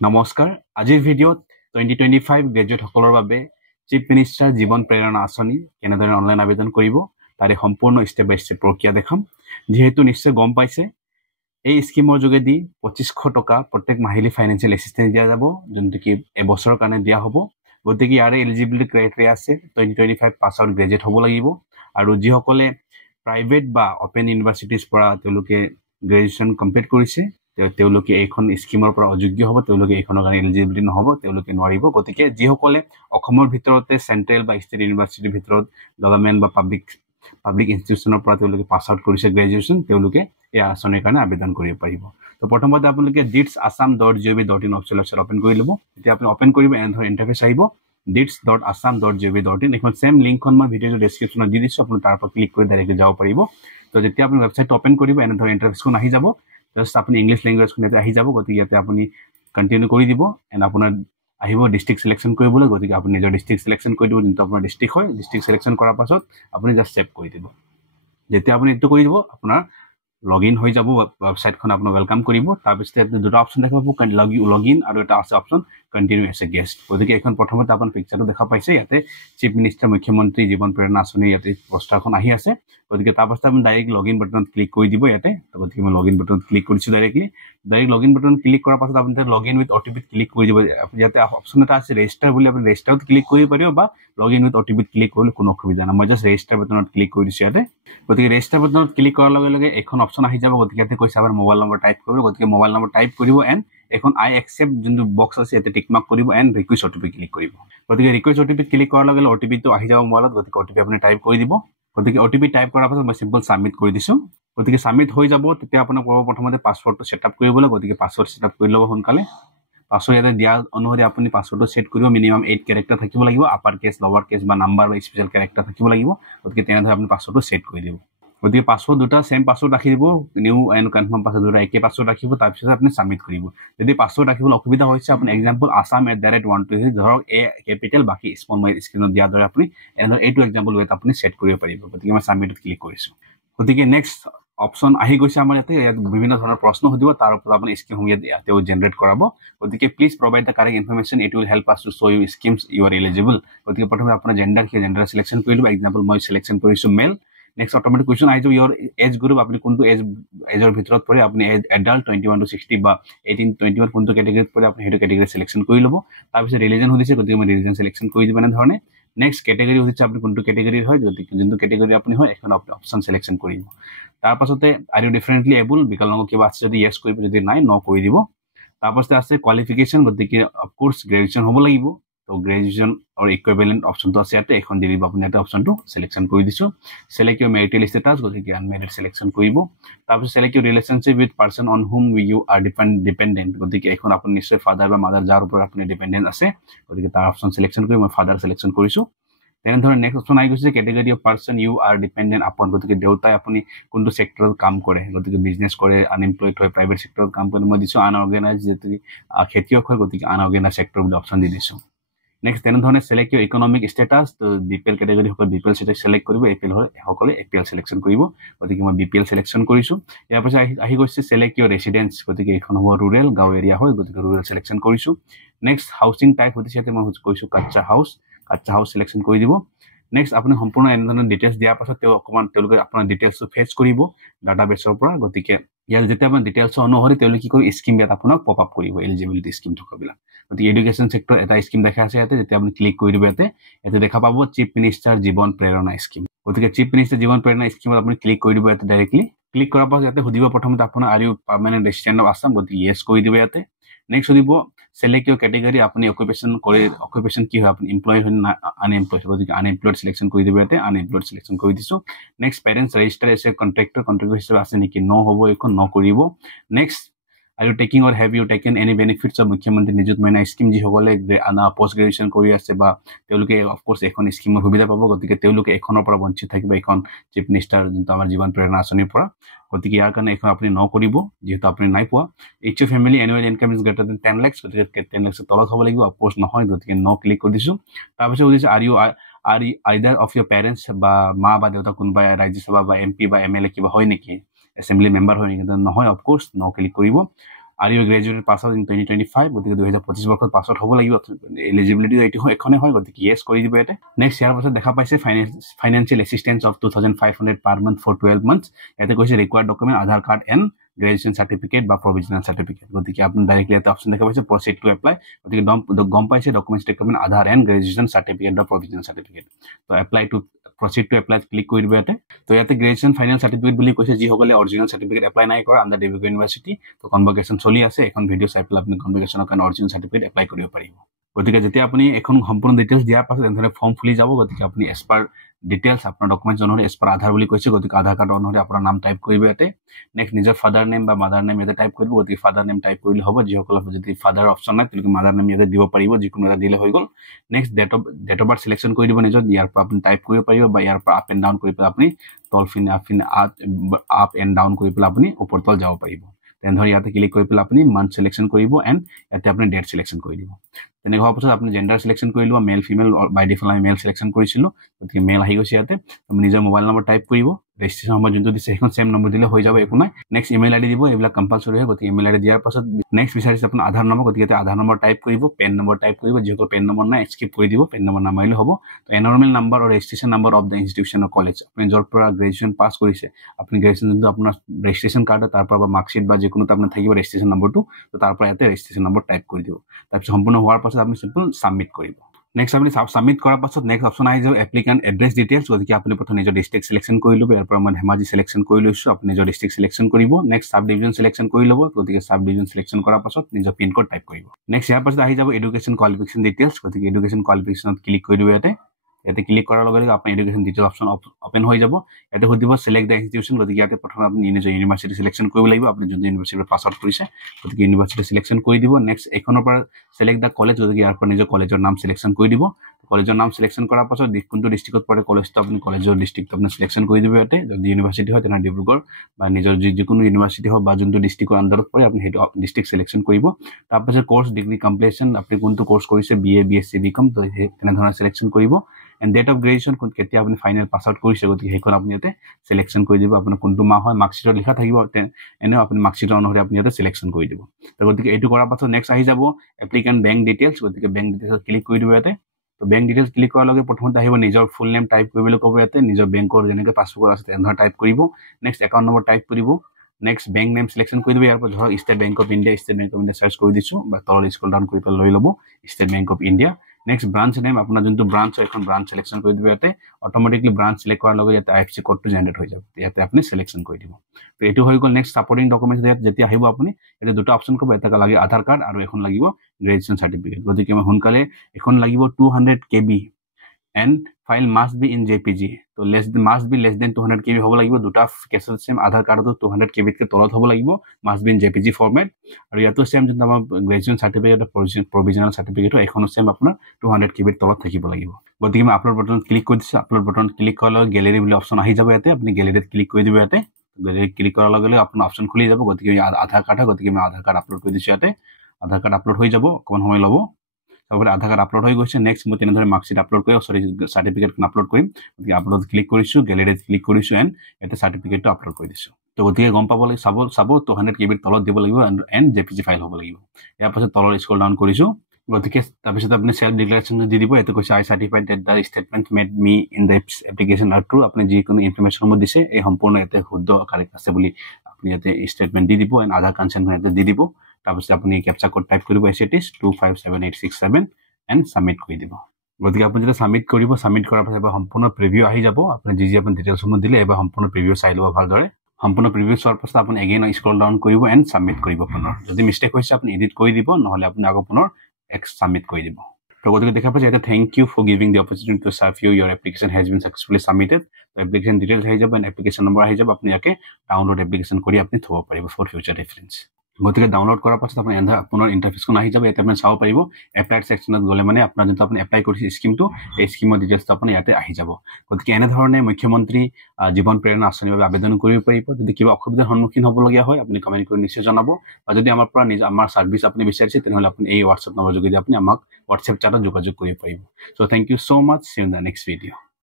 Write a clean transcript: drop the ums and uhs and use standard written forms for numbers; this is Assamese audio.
নমস্কাৰ আজিৰ ভিডিঅ'ত 2025 গ্ৰেজুৱেট সকলৰ বাবে চিফ মিনিষ্টাৰ জীৱন প্ৰেৰণা আঁচনি কেনেদৰে অনলাইন আবেদন কৰিব তাৰে সম্পূৰ্ণ ষ্টেপ বাই ষ্টেপ প্ৰক্ৰিয়া দেখাম যেহেতু নিশ্চয় গম পাইছে এই স্কিমৰ যোগেদি 2500 টকা প্ৰত্যেক মাহিলী ফাইনেন্সিয়েল এচিষ্টেন্স দিয়া যাব যোনটো কি এবছৰৰ কাৰণে দিয়া হ'ব গতিকে ইয়াৰে এলিজিবিলিটি ক্ৰাইটেৰিয়া আছে 2025 পাছ আউট গ্ৰেজুৱেট হ'ব লাগিব আৰু যিসকলে প্ৰাইভেট বা ওপেন ইউনিভাৰ্চিটিজ পৰা তেওঁলোকে গ্ৰেজুৱেশ্যন কমপ্লিট কৰিছে তেওঁলোকে এইখন স্কিমৰ পৰা অযোগ্য হ'ব তেওঁলোকে এইখনৰ কাৰণে এলিজিবিলিটি নহ'ব তেওঁলোকে নোৱাৰিব গতিকে যিসকলে অসমৰ ভিতৰতে চেন্ট্ৰেল বা ষ্টেট ইউনিভাৰ্চিটিৰ ভিতৰত গভৰ্ণমেণ্ট বা পাব্লিক ইনষ্টিটিউচনৰ পৰা তেওঁলোকে পাছ আউট কৰিছে গ্ৰেজুৱেশ্যন তেওঁলোকে এই আঁচনিৰ কাৰণে আবেদন কৰিব পাৰিব তো প্ৰথমতে আপোনালোকে dits.assam.gov.in অপশ্যন ওপেন কৰি ল'ব এতিয়া আপুনি ওপেন কৰিব এনেধৰণৰ ইণ্টাৰফেচ আহিব dits.assam.gov.in এখন সেম লিংকখন মই ভিডিঅ'ৰ ডেছক্ৰিপশ্যনত দি দিছোঁ আপুনি তাৰ পৰা ক্লিক কৰি ডাইৰেক্টলি যাব পাৰিব তো যেতিয়া আপুনি ৱেবছাইটটো ওপেন কৰিব এনেধৰণৰ ইণ্টাৰফেচখন আহি যাব জাস্ট আপুনি ইংলিছ ল্যাঙ্গুৱেজখন ইয়াতে আহি যাব গতিকে ইয়াতে আপুনি কন্টিনিউ কৰি দিব এন্ড আপোনাৰ আহিব ডিস্ট্ৰিক্ট সিলেকশন কৰিবলৈ গতিকে আপুনি নিজৰ ডিস্ট্ৰিক্ট সিলেকশন কৰি দিব যোনটো আপোনাৰ ডিস্ট্ৰিক্ট হয় ডিস্ট্ৰিক্ট সিলেকশন কৰাৰ পাছত আপুনি জাস্ট সেভ কৰি দিব যেতিয়া আপুনি এটো কৰি দিব আপোনাৰ লগইন হৈ যাব ৱেবছাইটখন আপোনাক ওয়েলকাম কৰিব তাৰ পিছতে দুটা অপচন দেখাব লগইন আৰু এটা আছে option continue as a guest গতিকে এখন প্ৰথমতে আপুনি পিকচাৰটো দেখা পাইছে ইয়াতে চিফ মিনিষ্টাৰ মুখ্যমন্ত্ৰী জীৱন প্ৰেৰণা আঁচনি ইয়াতে পোষ্টাৰখন আহি আছে গতিকে তাৰ পাছত আপুনি ডাইৰেক্ট লগইন বাটনত ক্লিক কৰি দিব ইয়াতে গতিকে মই লগইন বাটনত ক্লিক কৰিছো ডাইৰেক্টলি লগইন বাটন ক্লিক কৰাৰ পাছত আপুনি লগইন উইথ ওটিপি ক্লিক কৰি দিব ইয়াতে অপচন এটা আছে ৰেজিষ্টাৰ বুলি আপুনি ৰেজিষ্টাৰত ক্লিক কৰিব পাৰিব বা লগইন উইথ ওটিপি ক্লিক কৰিলে কোনো অসুবিধা নাই মই জাস্ট ৰেজিষ্টাৰ বাটনত ক্লিক কৰি দিছো ইয়াতে গতিকে ৰেজিষ্টাৰ বাটনত ক্লিক কৰাৰ লগে লগে এখন অপচন আহি যাব গতিকে ইয়াতে কৈছে আপোনাৰ মোবাইল নম্বৰ টাইপ কৰিব গতিকে মোবাইল নম্বৰ টাইপ কৰিব এণ্ড এখন আই একসেপ্ট যোনটো বক্স আছে ইয়াতে টিক মাৰ্ক কৰিব এণ্ড ৰিকুৱেষ্ট ওটিপি ক্লিক কৰিব গতিকে ৰিকুৱেষ্ট ওটিপি ক্লিক কৰাৰ লগে লগে ওটিপিটো আহি যাব মোবাইলত গতিকে ওটিপি আপুনি টাইপ কৰি দিব গতিকে ওটিপি টাইপ কৰাৰ পাছত মই সিম্পল সাবমিট কৰি দিছো গতিকে সাবমিট হৈ যাব তেতিয়া আপোনাক প্ৰথমতে পাছৱৰ্ডটো সেটআপ কৰিবলৈ গতিকে পাছৱৰ্ড সেটআপ কৰি ল'ব সোনকালে পাছৱৰ্ড ইয়াতে দিয়া অনুসৰি আপুনি পাছৱৰ্ডটো সেট কৰিব মিনিমাম 8 ক্যাৰেক্টাৰ থাকিব লাগিব আপাৰ কেছ লোৱাৰ কেছ বা নাম্বাৰ বা স্পেশাল ক্যাৰেক্টাৰ থাকিব লাগিব গতিকে তেনেধৰণে আপুনি পাছৱৰ্ডটো সেট কৰি দিব গতিকে পাছৱৰ্ড দুটা সেম পাছৱৰ্ড ৰাখি দিব নিউ এণ্ড কনফাৰ্ম পাছৱৰ্ড দুটা একে পাছৱৰ্ড ৰাখিব তাৰ পিছত আপুনি সাবমিট কৰিব যদি পাছৱৰ্ড ৰাখিবলৈ অসুবিধা হৈছে আপুনি এক্সাম্পল assam@123 ধৰক এ কেপিটেল বাকি স্মল মই স্ক্ৰিনত দিয়া দৰে আপুনি এনেধৰণৰ এইটো এক্সাম্পল ৱেত আপুনি সেট কৰিব পাৰিব গতিকে মই সাবমিটত ক্লিক কৰিছো গতিকে নেক্সট অপচন আহি গৈছে আমাৰ ইয়াতে বিভিন্ন ধৰণৰ প্ৰশ্ন সুধিব তাৰ ওপৰত আপুনি স্কিম ইয়াতে জেনাৰেট কৰাব গতিকে please provide the correct information it will help us to show you schemes you are eligible গতিকে প্ৰথমে আপোনাৰ জেন্ডাৰ সিলেকশন কৰি ল'ব এক্সাম্পল মই সিলেকশন কৰিছো মেল নেক্সট অটোমেটিক কোৱেশ্চন আহি যাব ইয়োৰ এজ গ্ৰুপ আপুনি কোনটো এজৰ ভিতৰত পৰে আপুনি এডাল্ট 21 to 60 বা 18 21 কোনটো ক্যাটাগৰীত পৰে আপুনি হেটো ক্যাটাগৰী সিলেকশন কৰি ল'ব তাৰ পিছত ৰিলিজন সুধিছে গতিকে মই ৰিলিজন সিলেকশন কৰি দিব এনে ধৰণে নেক্সট ক্যাটাগৰী সুধিছে আপুনি কোনটো ক্যাটাগৰীৰ হয় যদি যোনটো ক্যাটাগৰী আপুনি হয় এখন অপচন সিলেকশন কৰিব তাৰ পাছতে আৰ ইউ ডিফাৰেন্টলি এবল বিকলাঙ্গ কিবা আছে যদি ইয়েস কৰিব যদি নাই ন কৰি দিব তাৰ পাছতে আছে কোৱালিফিকেশন গতিকে অফ কোৰ্স গ্ৰেজুৱেচন হ'ব লাগিব তো গ্ৰেজুৱেচন অর ইকুইভ্যালেন্ট অপশনটো আছে ইয়াতে এখন দি দিব আপুনি এটা অপশনটো সিলেকশন কৰি দিছো সিলেক্ট ইউৰ মেৰিটেল ষ্টেটাস গতিকে আনমেৰিড সিলেকশন কৰিব তাৰ পাছত select your relationship with person on whom you are dependent গতিকে এখন আপুনি নিশ্চয় ফাদাৰ বা মাদাৰ যাৰ ওপৰত আপুনি ডিপেন্ডেন্ট আছে গতিকে তাৰ অপশন সিলেকশন কৰি মই ফাদাৰ সিলেকশন কৰিছো তেনেধৰণে নেক্সট অপশন আহি গৈছে category of person you are dependent upon গতিকে দেউতাই আপুনি কোনটো সেক্টৰত কাম কৰে গতিকে বিজনেস কৰে আনএমপ্লয়েড হয় প্ৰাইভেট সেক্টৰত কাম কৰে মই দিছো আনঅৰ্গানাইজ যেটো খেতিয়ক হয় গতিকে আনঅৰ্গানাইজ সেক্টৰ বুলি অপশন দি দিছো নেক্সট তেনেধৰণে সিলেক্ট ইউৰ ইকোনমিক ষ্টেটাস তো বিপিএল ক্যাটাগৰী সকল বিপিএল সিলেক্ট কৰিব এপিএল হয় সকলে এপিএল সিলেকশন কৰিব গতিকে মই বিপিএল সিলেকশন কৰিছো ইয়াৰ পাছত আহি গৈছে সিলেক্ট ইউৰ ৰেসিডেন্স গতিকে এখন হ'ব ৰুৰেল গাঁও এৰিয়া হয় গতিকে ৰুৰেল সিলেকশন কৰিছো নেক্সট হাউচিং টাইপ হতিছে মই কৈছো কাচ্চা হাউস সিলেকশন কৰি দিব নেক্সট আপুনি সম্পূৰ্ণ এনেধৰণৰ ডিটেইলছ দিয়াৰ পাছত অকমান তেওঁলোকে আপোনাৰ ডিটেইলছটো ফেচ কৰিব ডাটাবেছৰ পৰা গতিকে ইয়াৰ যেতিয়া আপুনি ডিটেইলছ অনুসৰি তেওঁলোকে কি কৰিব স্কিম ইয়াত আপোনাক পপ আপ কৰিব এলিজিবিলিটি স্কিম থকাবিলাক গতিকে এডুকেশ্যন সেক্টৰ এটা স্কিম দেখা আছে ইয়াতে যেতিয়া আপুনি ক্লিক কৰি দিব ইয়াতে দেখা পাব চিফ মিনিষ্টাৰ জীৱন প্ৰেৰণা স্কিম গতিকে চিফ মিনিষ্টাৰ জীৱন প্ৰেৰণা স্কিমত আপুনি ক্লিক কৰি দিব ইয়াতে ডাইৰেক্টলি ক্লিক কৰাৰ পাছত ইয়াতে সুধিব প্ৰথমতে আপোনাৰ are you permanent resident of Assam গতিকে ইয়েস কৰি দিব ইয়াতে নেক্সট সুধিব সিলেক্ট ইউৰ ক্যাটাগৰী আপুনি অকুপেশন কি হয় আপুনি এমপ্লয় হয় না আনএমপ্লয়েড গতিকে আনএমপ্লয়েড সিলেকশন কৰি দিব ইয়াতে আনএমপ্লয়েড সিলেকশন কৰি দিছো next parents register as a contractor হিচাপে আছে নেকি ন হ'ব এখন ন কৰিব next are you taking or have you taken any benefits of Mukhyamantri Nijut Moina scheme যিসকলে পোস্ট গ্ৰেজুৱেচন কৰি আছে বা তেওঁলোকে অফকোৰ্স এখন স্কিমৰ সুবিধা পাব গতিকে তেওঁলোকে এখনৰ পৰা বঞ্চিত থাকিব এখন চিফ মিনিষ্টাৰ যোনটো আমাৰ জীৱন প্ৰেৰণা আঁচনিৰ পৰা গতিকে ইয়াৰ কাৰণে এখন আপুনি ন কৰিব যেহেতু আপুনি নাই পোৱা as your family annual income is greater than 10 lakh গতিকে 10 লাখৰ তলত হ'ব লাগিব অফকোৰ্স নহয় গতিকে ন ক্লিক কৰি দিছো তাৰপিছত সুধিছে আৰ ইউ আইদাৰ অফ ইউৰ পেৰেন্টস বা মা বা দেউতা কোনোবা ৰাজ্যসভা বা এমপি বা এমএলএ কিবা হয় নেকি এসেম্বলি মেম্বাৰ হয় নেকি নহয় অফকোৰ্স ন ক্লিক কৰিব Are you graduated pass out in 2025? গতিকে 2025 বৰ্ষত পাছ আউট হ'ব লাগিব। এলিজিবিলিটি এইটো এখনে হয়, গতিকে ইয়েছ কৰি দিব ইয়াতে। নেক্সট ইয়াৰ পাছত দেখা পাইছে financial assistance of 2500 per month for 12 months। ইয়াতে কৈছে required document Aadhaar card and graduation certificate বা প্ৰভিজনেল চাৰ্টিফিকেট। গতিকে আপুনি ডাইৰেক্টলি এটা অপশ্যন দেখা পাইছে প্ৰচিড টু এপ্লাই। গতিকে গম পাইছে documents document Aadhaar and graduation certificate বা প্ৰভিজনেল চাৰ্টিফিকেট। তো apply to proceed to apply click কৰি দিব ইয়াতে। তো ইয়াতে গ্ৰেজুৱেশ্যন ফাইনেল চাৰ্টিফিকেট বুলি কৈছে, যিসকলে অৰিজিনেল চাৰ্টিফিকেট এপ্লাই নাই কৰা আণ্ডাৰ ডিব্ৰুগড় ইউনিভাৰ্চিটি। তো কনভকেশ্যন চলি আছে, এখন ভিডিঅ' চাই পেলাই আপুনি কনভকেশ্যনৰ কাৰণে অৰিজিনেল চাৰ্টিফিকেট এপ্লাই কৰিব পাৰিব। গতিকে যেতিয়া আপুনি এখন সম্পূৰ্ণ ডিটেইলছ দিয়াৰ পাছত এনেধৰণে ফৰ্ম ফুলি যাব। গতিকে আপুনি এজ পাৰ ডিটেইলছ আপোনাৰ ডকুমেণ্টছ অনুসৰি এজ পাৰ আধাৰ বুলি কৈছে, গতিকে আধাৰ কাৰ্ড অনুসৰি আপোনাৰ নাম টাইপ কৰিব ইয়াতে। নেক্সট নিজৰ ফাদাৰ নেম বা মাদাৰ নেম ইয়াতে টাইপ কৰিব। গতিকে ফাদাৰ নেম টাইপ কৰিলে হ'ব, যিসকলৰ যদি ফাদাৰ অপশ্যন নাই তেওঁলোকে মাদাৰ নেম ইয়াতে দিব পাৰিব, যিকোনো এটা দিলে হৈ গ'ল। Next date of birth selection কৰি দিব নিজৰ, ইয়াৰ পৰা আপুনি টাইপ কৰিব পাৰিব বা ইয়াৰ পৰা আপ এণ্ড ডাউন কৰি পেলাই আপুনি তলফিনে আপ এণ্ড ডাউন কৰি পেলাই আপুনি ওপৰ তল যাব পাৰিব। তেনেধৰণে ইয়াতে ক্লিক কৰি পেলাই আপুনি মান্থ চিলেকশ্যন কৰিব এণ্ড ইয়াতে আপুনি ডেট চিলেকশ্যন কৰি দিব। তেনেকুৱা হোৱাৰ পাছত আপুনি জেণ্ডাৰ চিলেকশ্যন কৰি ল'ব, মেল ফিমেল। বাই ডিফল্ট আমি মেল চিলেকশ্যন কৰিছিলোঁ, গতিকে মেল আহি গৈছে ইয়াতে। আপুনি নিজৰ মোবাইল নম্বৰ টাইপ কৰিব, ৰেজিষ্ট্ৰেশ্যন নম্বৰ যোনটো দিছে সেইখন চেম নম্বৰ দিলে হৈ যাব, একো নাই। নেক্সট ইমেইল আইডি দিব, এইবিলাক কম্পালচৰি হয়। গতিকে ইমেইল আইডি দিয়াৰ পাছত নেক্সট বিচাৰিছে আপোনাৰ আধাৰ নম্বৰ, গতিকে আধাৰ নম্বৰ টাইপ কৰিব, পেন নম্বৰ টাইপ কৰিব। যিসকল পেন নম্বৰ নাই স্কিপ কৰি দিব, পেন নম্বৰ নামাৰিলে হ'ব। তো এনৰমেল নাম্বাৰ আৰু registration number of the institution of college, আপুনি য'ৰ পৰা গ্ৰেজুৱেশ্যন পাছ কৰিছে, আপুনি গ্ৰেজুৱেশ্যন যোনটো আপোনাৰ ৰেজিষ্ট্ৰেশ্যন কাৰ্ড তাৰ পৰা বা মাৰ্কশ্বিট বা যিকোনো আপোনাৰ থাকিব ৰেজিষ্ট্ৰেশ্যন নম্বৰটো, তো তাৰ পৰা ইয়াতে ৰেজিষ্ট্ৰেশ্যন নম্বৰ টাইপ কৰি দিব। তাৰপিছত সম্পূৰ্ণ হোৱাৰ পাছত আপুনি চিম্পল সাবমিট কৰিব। নেক্সট আপুনি সাবমিট কৰাৰ পাছত নেক্সট অপশ্যন আহি যাব এপ্লিকেণ্ট এড্ৰেছ ডিটেইলছ। গতিকে আপুনি প্ৰথম নিজৰ ডিষ্ট্ৰিক্ট চিলেকশ্যন কৰি ল'ব। ইয়াৰ পৰা মই ধেমাজি চিলেকশ্যন কৰি লৈছোঁ, আপুনি নিজৰ ডিষ্ট্ৰিক্ট চিলেকশ্যন কৰিব। নেক্সট চাব ডিভিজন চিলেকশ্যন কৰি ল'ব। গতিকে চাব ডিভিজন চিলেকশ্যন কৰাৰ পাছত নিজৰ পিন কোড টাইপ কৰিব। নেক্সট ইয়াৰ পাছত আহি যাব এডুকেশ্যন কোৱালিফিকেশ্যন ডিটেইলছ। গতিকে এডুকেশ্যন কোৱালিফিকেশ্যনত ক্লিক কৰি দিব ইয়াতে। ইয়াতে ক্লিক কৰাৰ লগে লগে আপোনাৰ এডুকেশ্যন ডিটেইলছ অপশ্যন অপেন হৈ যাব। ইয়াতে সুধিব চিলেক্ট দ্য ইনষ্টিটিউশ্যন। গতিকে ইয়াতে প্ৰথমে আপুনি নিজৰ ইউনিভাৰ্চিটি চিলেকশ্যন কৰিব লাগিব, আপুনি যোনটো ইউনিভাৰ্চিটিৰ পাছ আউট কৰিছে। গতিকে ইউনিভাৰ্চিটি চিলেকশ্যন কৰি দিব। নেক্সট এইখনৰ পৰা চিলেক্ট দ্য কলেজ। গতিকে ইয়াৰ পৰা নিজৰ কলেজৰ নাম চিলেকশ্যন কৰি দিব। কলেজৰ নাম চিলেকশ্যন কৰাৰ পাছত কোনটো ডিষ্ট্ৰিক্টত পৰে কলেজটো আপুনি কলেজৰ ডিষ্ট্ৰিক্টটো আপুনি চিলেকশ্যন কৰি দিব ইয়াতে। যদি ইউনিভাৰ্চিটি হয় তেনেহ'লে ডিব্ৰুগড় বা নিজৰ যিকোনো ইউনিভাৰ্চিটি হওক বা যোনটো ডিষ্ট্ৰিক্টৰ আণ্ডাৰত পৰে আপুনি সেইটো ডিষ্ট্ৰিক্ট চিলেকশ্যন কৰিব। তাৰপাছত কোৰ্চ ডিগ্ৰী কমপ্লিটশ্যন, আপুনি কোনটো কোৰ্চ কৰিছে, BA BSc BCom, তো সেই তেনেধৰণে চিলেকশ্যন কৰিব। এণ্ড ডেট অফ গ্ৰেজুৱেশ্যন কেতিয়া আপুনি ফাইনেল পাছ আউট কৰিছে, গতিকে সেইখন আপুনি ইয়াতে চিলেকশ্যন কৰি দিব। আপোনাৰ কোনটো মাহ হয় মাৰ্কশ্বিটত লিখা থাকিব, এনেও আপুনি মাৰ্কশ্বিটৰ অনুসৰি আপুনি ইয়াতে চিলেকশ্যন কৰি দিব। তো গতিকে এইটো কৰাৰ পাছত নেক্সট আহি যাব এপ্লিকেণ্ট বেংক ডিটেইলছ। গতিকে বেংক ডিটেইলছত ক্লিক কৰি দিব ইয়াতে। তো বেংক ডিটেইলছ ক্লিক কৰাৰ লগে প্ৰথমতে আহিব নিজৰ ফুল নেম টাইপ কৰিবলৈ ক'ব ইয়াতে, নিজৰ বেংকৰ যেনেকৈ পাছবুকত আছে তেনেধৰণে টাইপ কৰিব। নেক্সট একাউণ্ট নম্বৰ টাইপ কৰিব। নেক্সট বেংক নেম চিলেকশ্যন কৰি দিব। ইয়াৰ পৰা ধৰক state bank of India search কৰি দিছোঁ বা তলত স্ক্ৰল ডাউন কৰি পেলাই লৈ ল'ব state bank of India. Next branch name, আপোনাৰ যোনটো ব্ৰাঞ্চ হয় এখন ব্ৰাঞ্চ চিলেকশ্যন কৰি দিব ইয়াতে। অট'মেটিকলি ব্ৰাঞ্চ চিলেক্ট কৰাৰ লগে ইয়াতে IFSC কোডটো জেনেৰেট হৈ যাব, ইয়াতে আপুনি চিলেকশ্যন কৰি দিব। তো এইটো হৈ গ'ল। নেক্সট ছাপৰ্টিং ডকুমেণ্টছ ইয়াত যেতিয়া আহিব আপুনি ইয়াতে দুটা অপশ্যন ক'ব, এটা লাগে আধাৰ কাৰ্ড আৰু এখন লাগিব গ্ৰেজুৱেশ্যন চাৰ্টিফিকেট। গতিকে মই সোনকালে এখন লাগিব 200 KB and file must be in JPG। তো must be less than 200 KB হ'ব লাগিব। দুটা কেছত চেম, আধাৰ কাৰ্ডতো 200 KBতকৈ তলত হ'ব লাগিব, must be in JPG format. আৰু ইয়াতো চেম যোনটো আমাৰ গ্ৰেজুৱেশ্যন চাৰ্টিফিকেট প্ৰভিজনেল চাৰ্টিফিকেট হয় এইখনো চেম আপোনাৰ 200 KBৰ তলত থাকিব লাগিব। গতিকে মই আপলোড বটনত ক্লিক কৰি দিছোঁ। আপলোড বটনত ক্লিক কৰাৰ লগে গেলেৰী বুলি অপশ্যন আহি যাব ইয়াতে, আপুনি গেলেৰীত ক্লিক কৰি দিব ইয়াতে। গেলেৰীত ক্লিক কৰাৰ লগে লগে আপোনাৰ অপশ্যন খুলি যাব। গতিকে আধাৰ কাৰ্ড হয়, গতিকে মই আধাৰ কাৰ্ড আপলোড কৰি দিছোঁ ইয়াতে। আধাৰ কাৰ্ড আপলোড হৈ যাব, অকণমান সময় ল'ব। তাৰপৰে আধাৰ কাৰ্ড আপলোড হৈ গৈছে। নেক্সট মই তেনেদৰে মাৰ্কশ্বিট আপলোড কৰি চাৰ্টিফিকেটখন আপলোড কৰিম। গতিকে আপলোড ক্লিক কৰিছোঁ, গেলেৰীত ক্লিক কৰিছোঁ এণ্ড ইয়াতে চাৰ্টিফিকেটটো আপলোড কৰি দিছোঁ। তো গতিকে গম পাব লাগিব, চাব 200 KBৰ তলত দিব লাগিব এণ্ড JPG ফাইল হ'ব লাগিব। ইয়াৰ পাছত তলৰ স্ক্ৰল ডাউন কৰিছোঁ। গতিকে তাৰপিছত আপুনি সেল্ফ ডিক্লাৰেশ্যন দি দিব। এইটো কৈছে I certified that the statement made me in the application are true. আপুনি যিকোনো ইনফৰমেশ্যনসমূহ দিছে এই সম্পূৰ্ণ ইয়াতে শুদ্ধ কাৰেক্ট আছে বুলি আপুনি ইয়াতে ষ্টেটমেণ্ট দি দিব এণ্ড আধাৰ কনচেণ্টখন ইয়াতে দি দিব। তাৰপিছত আপুনি কেপচা কোড টাইপ কৰিব SATIS 257867 এণ্ড ছাবমিট কৰি দিব। গতিকে আপুনি যেতিয়া ছাবমিট কৰিব, ছাবমিট কৰাৰ পাছত এবাৰ সম্পূৰ্ণ প্ৰিভিউ আহি যাব। আপুনি যি আপুনি ডিটেইলছসমূহ দিলে এবাৰ সম্পূৰ্ণ প্ৰিভিউ চাই ল'ব ভালদৰে। সম্পূৰ্ণ প্ৰিভিউ চোৱাৰ পাছত আপুনি এগেইন স্ক্ৰল ডাউন কৰিব এণ্ড ছাবমিট কৰিব পুনৰ। যদি মিষ্টেক হৈছে আপুনি এডিট কৰি দিব, নহ'লে আপুনি আকৌ পুনৰ ছাবমিট কৰি দিব। তো গতিকে দেখা পাইছে ইয়াতে thank you for giving the opportunity to serve you your application has been successfully submitted. তো এপ্লিকেশ্যন ডিটেইলছ আহি যাব এণ্ড এপ্লিকেশ্যন নম্বৰ আহি যাব। আপুনি ইয়াকে ডাউনলোড এপ্লিকেশ্যন কৰি আপুনি থ'ব পাৰিব ফৰ ফিউচাৰ ৰেফাৰেঞ্চ। গতিকে ডাউনলোড কৰাৰ পাছত আপুনি আপোনাৰ ইণ্টাৰফেচখন আহি যাব। ইয়াতে আপুনি চাব পাৰিব এপ্লাইড ছেকশ্যনত গ'লে মানে আপোনাৰ যোনটো আপুনি এপ্লাই কৰিছে স্কিমটো, এই স্কিমৰ ডিটেইলছটো আপুনি ইয়াতে আহি যাব। গতিকে এনেধৰণে মুখ্যমন্ত্ৰী জীৱন প্ৰেৰণা আঁচনিৰ বাবে আবেদন কৰিব পাৰিব। যদি কিবা অসুবিধাৰ সন্মুখীন হ'বলগীয়া হয় আপুনি কমেণ্ট কৰি নিশ্চয় জনাব। বা যদি আমাৰ পৰা আমাৰ ছাৰ্ভিচ আপুনি বিচাৰিছে তেনেহ'লে আপুনি এই হোৱাটছএপ নম্বৰ যোগেদি আপুনি আমাক হোৱাটছএপ চাটত যোগাযোগ কৰিব পাৰিব। So' thank you so' much, see you in the next video'.